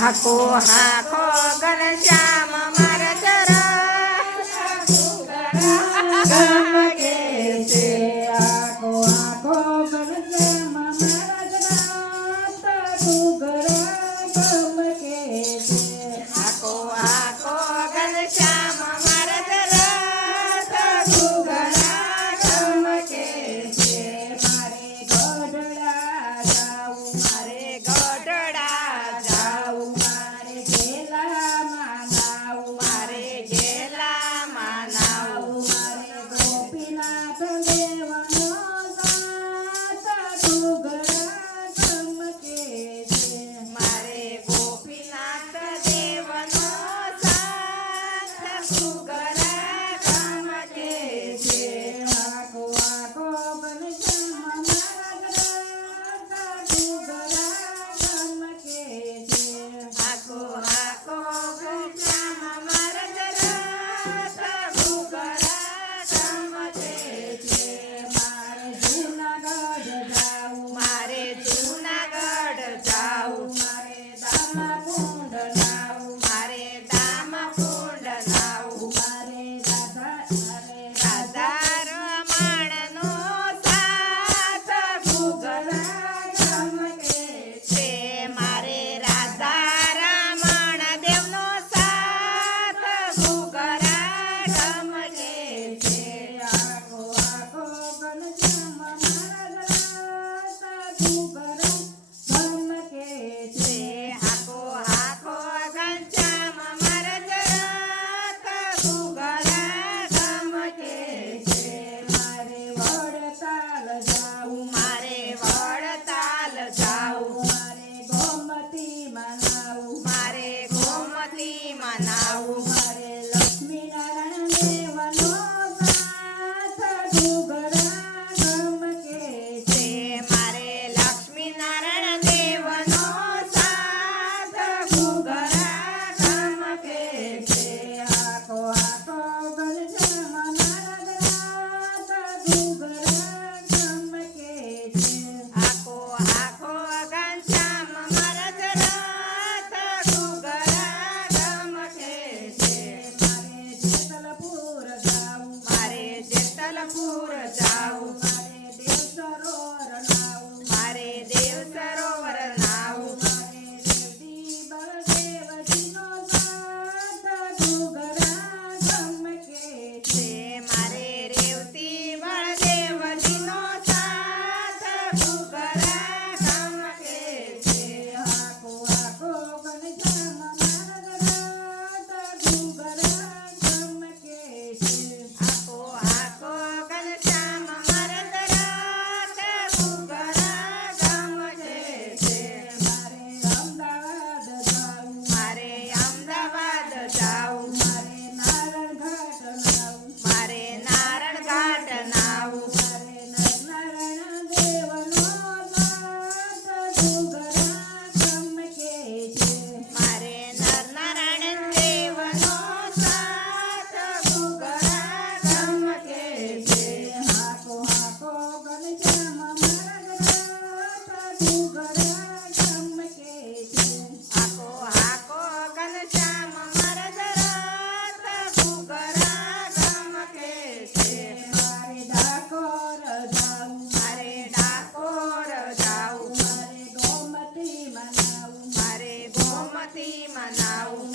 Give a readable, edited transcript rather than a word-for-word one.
હાકો હાકો ઘનશ્યામ મારા જરા ગમકે છે. આખો આખો ઘનશ્યામ મારા જરા ઘુઘરા ગમકે છે. હાકો હાકો ઘનશ્યામ મારા જરા ઘુઘરા ગમકે છે. મારે ગઢડા જાવું, મારે ગઢડા જાવું, મારે ઘેલામાં નાવું, મારે ગેલામાં નાવું, મારે ગોપીનાથ દેવનો સાથ ઘુઘરા ગમકે છે. મારે ગોપીનાથ દેવનો સાથ ઘુઘરા ગમકે છે. આખો આખો ઘનશ્યામ મારા ઘુઘરા ગમકે છે. હાકો હાકો ઘનશ્યામ મારા જરા ઘુઘરા ગમકે છે. મારે જૂનાગઢ જાવું, મારે જૂનાગઢ જાવું, મારે દામાકુંડ નાવું, મારે દામકુંડ નાવું, મારે રાધા રમણનો સાથ ઘુઘરા ગમકે છે. મારે રાધા રમણ દેવનો સાથ ઘુઘરા ગમકે છે. આખો આખો ઘનશ્યામ મારા ઘુઘરા ગમકે છે. હાકો હાકો ઘનશ્યામ મારા જરા ઘુઘરા ગમકે છે. મારે વડતાલ જાવું, મારે વડતાલ જાવું, મારે ગોમતીમાં નાવું, મારે ગોમતીમાં નાવું, મારે લક્ષ્મીનારાયણ દેવનો સાથ ઘુઘરા ગમકે છે. મારે લક્ષ્મીનારાયણ દેવનો સાથ ઘુઘરા ગમકે છે. આખો આખો ઘનશ્યામ મારા ઘુઘરા ગમકે છે. હાકો હાકો ઘનશ્યામ મારા જરા ઘુઘરા ગમકે છે. મારે જેતલપુર જાવું, મારે જેતલપુર જાવું, મારે દેવ સરોવર નાવું, મારે દેવ સરોવર નાવું, મારે દેવજી બળદેવજીનો સાથ ઘુઘરા ગમકે છે. મારે રેવતી બળદેવજીનો સાથ ઘુઘરા ગમકે છે. આખો આખો ઘનશ્યામ મારા ઘુઘરા ગમકે છે. હાકો હાકો ઘનશ્યામ મારા જરા ઘુઘરા ગમકે છે. મારે અમદાવાદ જાવું, મારે અમદાવાદ જાવું, મારે નારણઘાટ નાવું, મારે નારણઘાટ નાવું, મારે નરનારાયણ દેવનો સાથ ઘુઘરા ગમકે છે. મારે નરનારાયણ દેવનો સાથ ઘુઘરા ગમકે છે. આખો આખો ઘનશ્યામ મારા ઘુઘરા ગમકે છે. હાકો હાકો ઘનશ્યામ મારા જરા ઘુઘરા ગમકે છે. મારે ડાકોર જાવું, મારે ડાકોર જાવું, મારે ગોમતીમાં નાવું, મારે ગોમતીમાં નાવું,